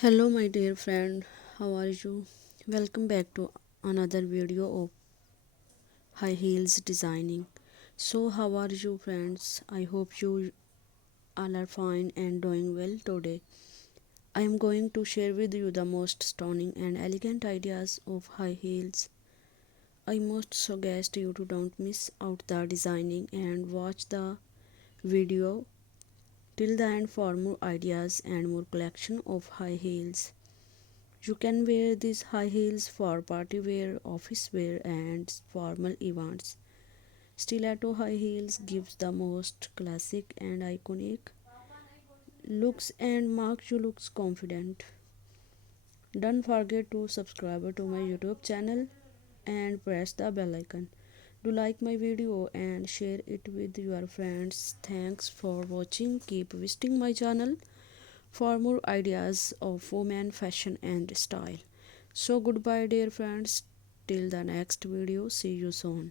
Hello, my dear friend. How are you? Welcome back to another video of high heels designing. So, how are you, friends? I hope you all are fine and doing well today. I am going to share with you the most stunning and elegant ideas of high heels. I must suggest you to don't miss out the designing and watch the video till the end for more ideas and more collection of high heels. You can wear these high heels for party wear, office wear, and formal events. Stiletto high heels gives the most classic and iconic looks and makes you looks confident. Don't forget to subscribe to my YouTube channel and press the bell icon. Do like my video and share it with your friends. Thanks for watching. Keep visiting my channel for more ideas of women fashion and style. So goodbye dear friends, till the next video, see you soon.